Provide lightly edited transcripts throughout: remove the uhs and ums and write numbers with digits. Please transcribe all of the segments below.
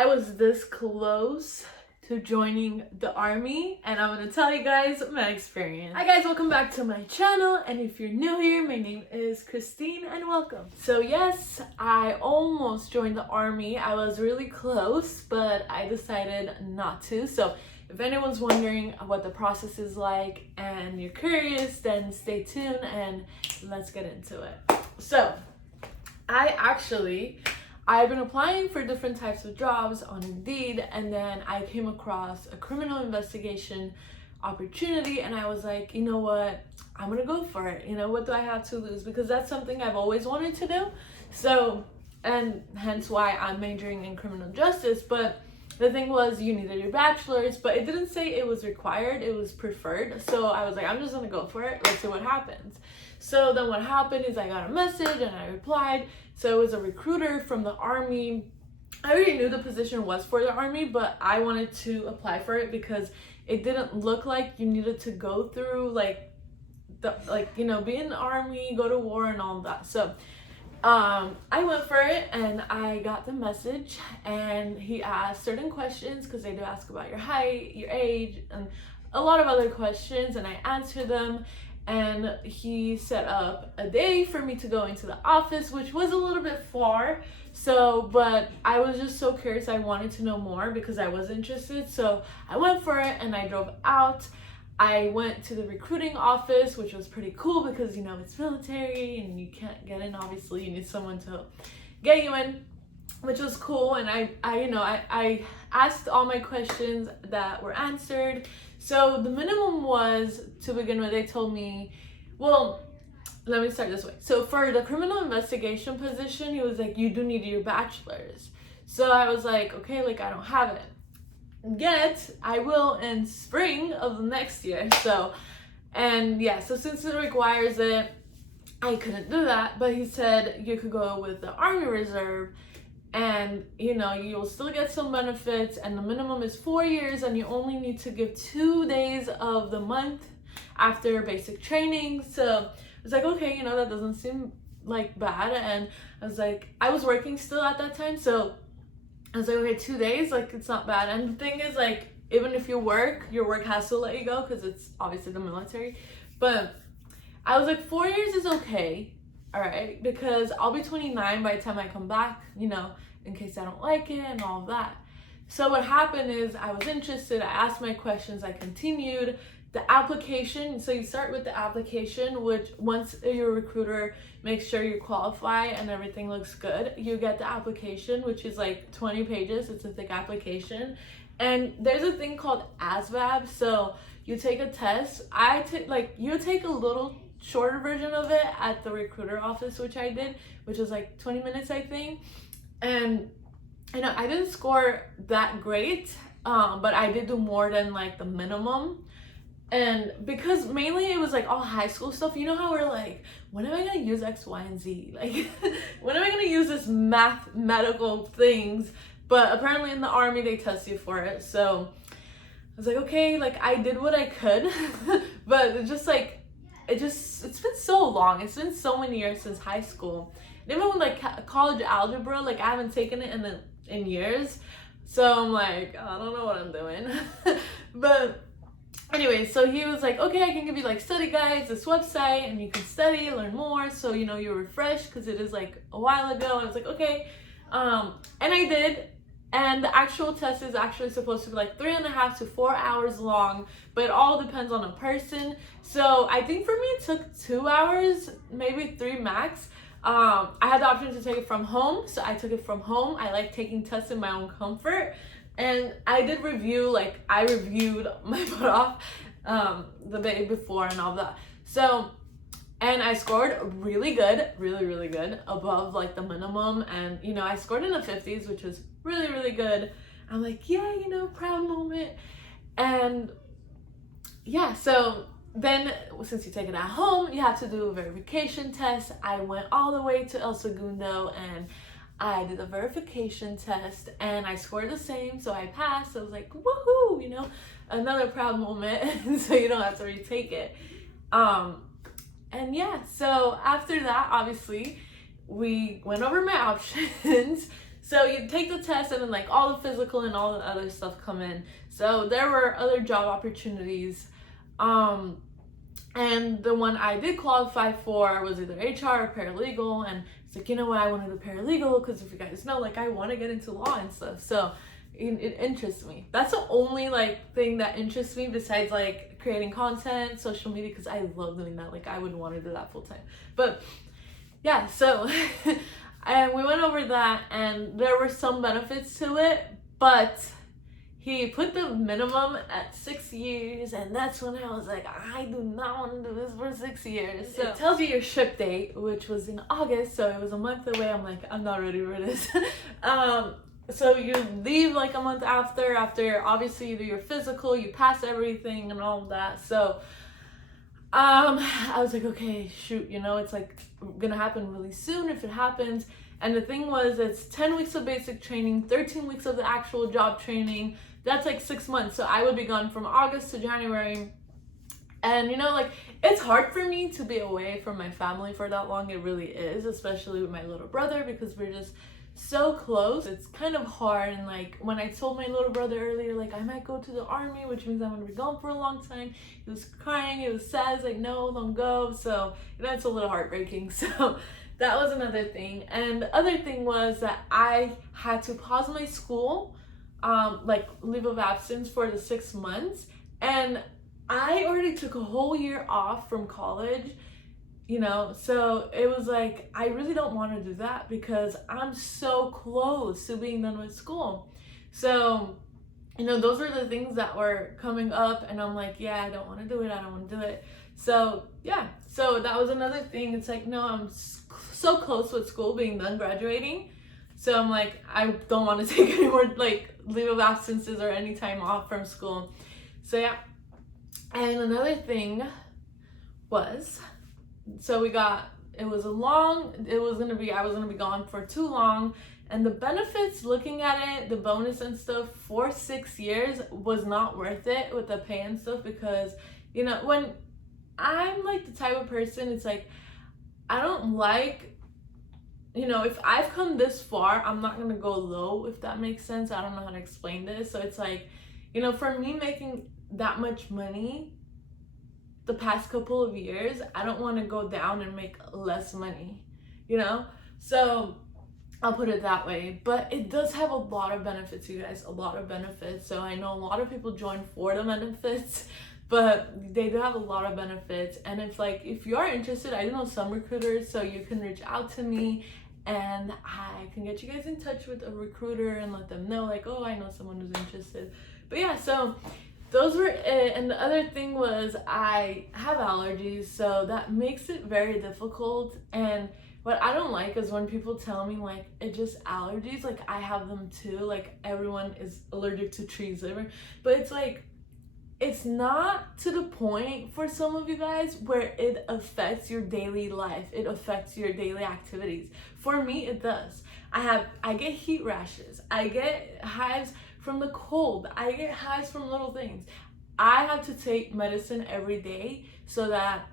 I was this close to joining the army, and I'm gonna tell you guys my experience. Hi guys, welcome back to my channel, and if you're new here, my name is Christine and welcome. So yes, I almost joined the army. I was really close, but I decided not to. So if anyone's wondering what the process is like and you're curious, then stay tuned and let's get into it. So I've been applying for different types of jobs on Indeed, and then I came across a criminal investigation opportunity, and I was like, you know what, I'm gonna go for it. You know, what do I have to lose? Because that's something I've always wanted to do. So, and hence why I'm majoring in criminal justice. But the thing was, you needed your bachelor's, but it didn't say it was required, it was preferred. So I was like, I'm just gonna go for it. Let's see what happens. So then what happened is I got a message and I replied. So it was a recruiter from the army. I already knew the position was for the army, but I wanted to apply for it because it didn't look like you needed to go through be in the army, go to war and all that. So I went for it and I got the message, and he asked certain questions because they do ask about your height, your age, and a lot of other questions, and I answered them. And he set up a day for me to go into the office, which was a little bit far. So, but I was just so curious. I wanted to know more because I was interested. So I went for it and I drove out. I went to the recruiting office, which was pretty cool because, you know, it's military and you can't get in. Obviously, you need someone to get you in, which was cool. And I asked all my questions that were answered. So the minimum was, to begin with, they told me, well, let me start this way. So for the criminal investigation position, he was like, you do need your bachelor's. So I was like, okay, like I don't have it yet. I will in spring of the next year. So since it requires it, I couldn't do that. But he said you could go with the Army Reserve, and you know, you'll still get some benefits, and the minimum is 4 years, and you only need to give 2 days of the month after basic training. So I was like, okay, you know, that doesn't seem like bad. And I was like, I was working still at that time, so I was like, okay, 2 days, like it's not bad. And the thing is, like, even if you work, your work has to let you go because it's obviously the military. But I was like, 4 years is okay. All right, because I'll be 29 by the time I come back, you know, in case I don't like it and all of that. So what happened is I was interested, I asked my questions, I continued. The application, so you start with the application, which once your recruiter makes sure you qualify and everything looks good, you get the application, which is like 20 pages, it's a thick application. And there's a thing called ASVAB, so you take a test. You take a little shorter version of it at the recruiter office, which I did, which was like 20 minutes, I think. And you know, I didn't score that great, but I did do more than like the minimum. And because mainly it was like all high school stuff, you know how we're like, when am I gonna use X, Y, and Z? Like, when am I gonna use this mathematical things? But apparently in the army they test you for it. So I was like, okay, like I did what I could, but it's been so long. It's been so many years since high school. And even with like college algebra, like I haven't taken it in years. So I'm like, I don't know what I'm doing. But anyway, so he was like, okay, I can give you like study guides, this website, and you can study, learn more. So, you know, you're refreshed because it is like a while ago. I was like, okay. And I did. And the actual test is actually supposed to be like 3.5 to 4 hours long, but it all depends on a person. So I think for me it took 2 hours, maybe 3 max. I had the option to take it from home, so I took it from home. I like taking tests in my own comfort. And I did I reviewed my butt off the day before and all that. So, and I scored really good, really good, above like the minimum. And, you know, I scored in the 50s, which was really good. I'm like, yeah, you know, proud moment. And yeah, so then since you take it at home, you have to do a verification test. I went all the way to El Segundo and I did a verification test and I scored the same, so I passed. I was like, woohoo, you know, another proud moment. So you don't have to retake it. And yeah, so after that, obviously, we went over my options. So you take the test and then like all the physical and all the other stuff come in. So there were other job opportunities. And the one I did qualify for was either HR or paralegal. And it's like, you know what, I want to do paralegal because if you guys know, like I want to get into law and stuff. So it interests me. That's the only like thing that interests me besides like creating content, social media, because I love doing that. Like I would want to do that full time. But yeah, so and we went over that and there were some benefits to it, but he put the minimum at 6 years, and that's when I was like, I do not want to do this for 6 years. So it tells you your ship date, which was in August, so it was a month away. I'm like, I'm not ready for this. So you leave like a month after obviously you do your physical, you pass everything and all of that. So I was like, okay, shoot, you know, it's like gonna happen really soon if it happens. And the thing was, it's 10 weeks of basic training, 13 weeks of the actual job training. That's like 6 months. So I would be gone from August to January. And you know, like it's hard for me to be away from my family for that long. It really is, especially with my little brother, because we're just so close. It's kind of hard. And like when I told my little brother earlier, like I might go to the army, which means I'm gonna be gone for a long time, he was crying, he was sad. He's like, no, don't go. So you know, it's a little heartbreaking. So that was another thing. And the other thing was that I had to pause my school, like leave of absence for the 6 months. And I already took a whole year off from college, you know, so it was like, I really don't want to do that because I'm so close to being done with school. So, you know, those were the things that were coming up, and I'm like, yeah, I don't want to do it. I don't want to do it. So, yeah, so that was another thing. It's like, no, I'm so close with school being done, graduating. So I'm like, I don't want to take any more like leave of absences or any time off from school. So yeah. And another thing was, so I was gonna be gone for too long, and the benefits, looking at it, the bonus and stuff for 6 years was not worth it with the pay and stuff, because you know, when I'm like the type of person, it's like I don't like, you know, if I've come this far, I'm not gonna go low, if that makes sense. I don't know how to explain this. So it's like, you know, for me making that much money the past couple of years, I don't want to go down and make less money, you know? So I'll put it that way. But it does have a lot of benefits, you guys, a lot of benefits. So I know a lot of people join for the benefits, but they do have a lot of benefits. And if you are interested, I do know some recruiters, so you can reach out to me and I can get you guys in touch with a recruiter and let them know, like, oh, I know someone who's interested. But yeah, so those were it. And the other thing was, I have allergies, so that makes it very difficult. And what I don't like is when people tell me like it's just allergies, like I have them too, like everyone is allergic to trees, but it's like, it's not to the point for some of you guys where it affects your daily life, it affects your daily activities. For me, it does. I get heat rashes, I get hives from the cold, I get hives from little things. I have to take medicine every day so that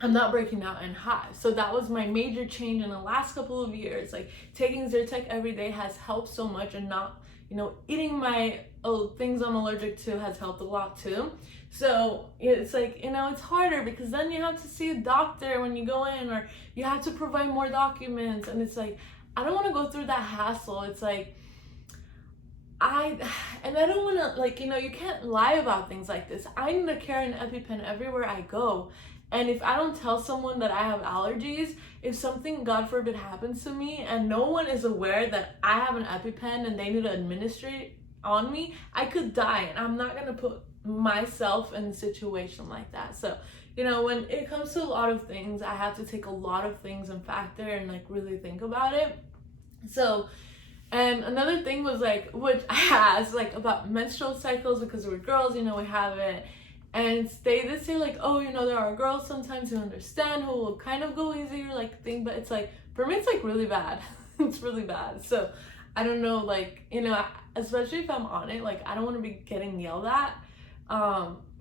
I'm not breaking out in hives. So that was my major change in the last couple of years. Like taking Zyrtec every day has helped so much, and not, you know, eating my things I'm allergic to has helped a lot too. So it's like, you know, it's harder because then you have to see a doctor when you go in, or you have to provide more documents, and it's like, I don't want to go through that hassle. It's like, I don't want to, like, you know, you can't lie about things like this. I need to carry an EpiPen everywhere I go. And if I don't tell someone that I have allergies, if something, God forbid, happens to me and no one is aware that I have an EpiPen and they need to administer it on me, I could die. And I'm not going to put myself in a situation like that. So, you know, when it comes to a lot of things, I have to take a lot of things in factor and like really think about it. So, and another thing was like, which I asked like about menstrual cycles, because we're girls, you know, we have it. And they did say like, oh, you know, there are girls sometimes who understand, who will kind of go easier, like thing, but it's like, for me, it's like really bad. It's really bad. So I don't know, like, you know, especially if I'm on it, like, I don't want to be getting yelled at.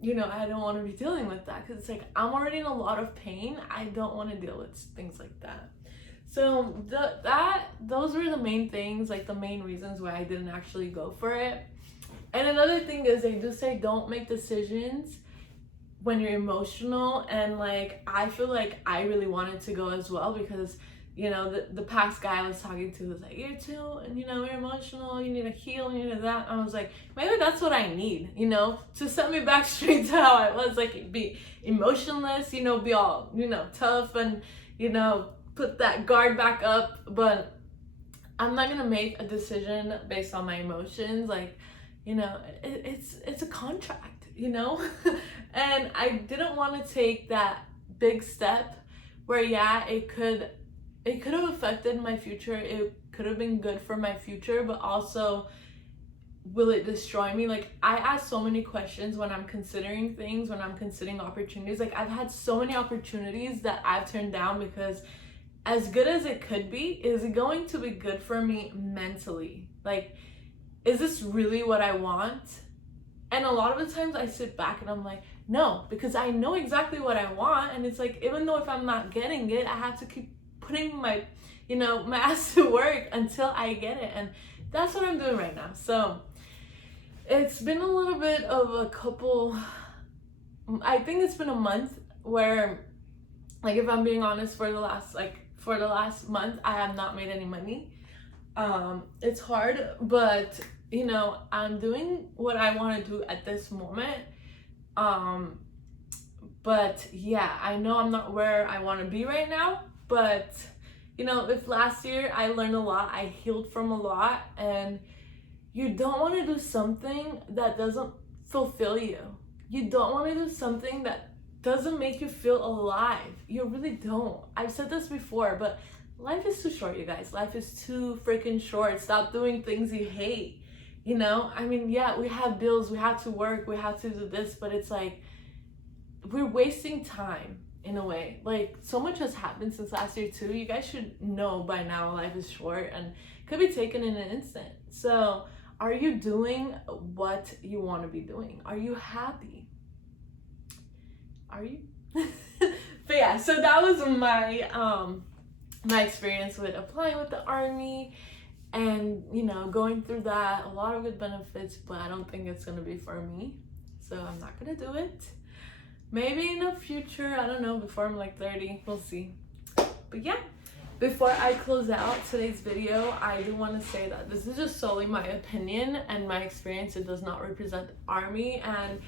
You know, I don't want to be dealing with that, because it's like, I'm already in a lot of pain. I don't want to deal with things like that. So those were the main things, like the main reasons why I didn't actually go for it. And another thing is they do say don't make decisions when you're emotional, and like I feel like I really wanted to go as well, because the past guy I was talking to was like, you're too, and you're emotional, you need to heal, you need that. I was like, maybe that's what I need, to set me back straight to how I was, like be emotionless, be all, tough, and put that guard back up. But I'm not gonna make a decision based on my emotions. Like, it's a contract, and I didn't want to take that big step where it could have affected my future. It could have been good for my future, but also, will it destroy me? Like, I ask so many questions when I'm considering things, when I'm considering opportunities. Like, I've had so many opportunities that I've turned down because, as good as it could be, is it going to be good for me mentally? Like, is this really what I want? And a lot of the times I sit back and I'm like, no, because I know exactly what I want. And it's like, even though if I'm not getting it, I have to keep putting my ass to work until I get it. And that's what I'm doing right now. So it's been a little bit of I think it's been a month where, like, if I'm being honest, for the last month, I have not made any money. It's hard, but I'm doing what I want to do at this moment. But yeah, I know I'm not where I want to be right now, but if last year I learned a lot, I healed from a lot, and you don't want to do something that doesn't fulfill you. You don't want to do something that doesn't make you feel alive. You really don't. I've said this before, but life is too short, you guys. Life is too freaking short. Stop doing things you hate. I mean, yeah, we have bills, we have to work, we have to do this, but it's like, we're wasting time in a way. Like, so much has happened since last year too. You guys should know by now life is short and could be taken in an instant. So are you doing what you want to be doing? Are you happy? Are you? But yeah, so that was my experience with applying with the Army, and going through that. A lot of good benefits, but I don't think it's gonna be for me, so I'm not gonna do it. Maybe in the future, I don't know, before I'm like 30, we'll see. But yeah, before I close out today's video, I do want to say that this is just solely my opinion and my experience. It does not represent Army, and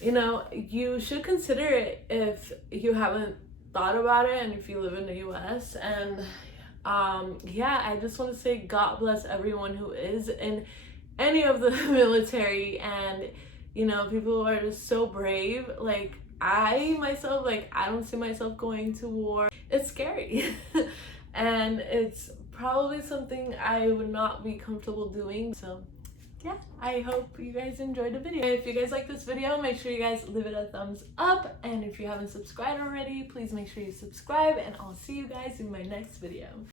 you should consider it if you haven't thought about it and if you live in the US. And yeah, I just want to say God bless everyone who is in any of the military, and people are just so brave. Like, I myself, like, I don't see myself going to war. It's scary and it's probably something I would not be comfortable doing. So yeah, I hope you guys enjoyed the video. If you guys like this video, make sure you guys leave it a thumbs up, and if you haven't subscribed already, please make sure you subscribe, and I'll see you guys in my next video.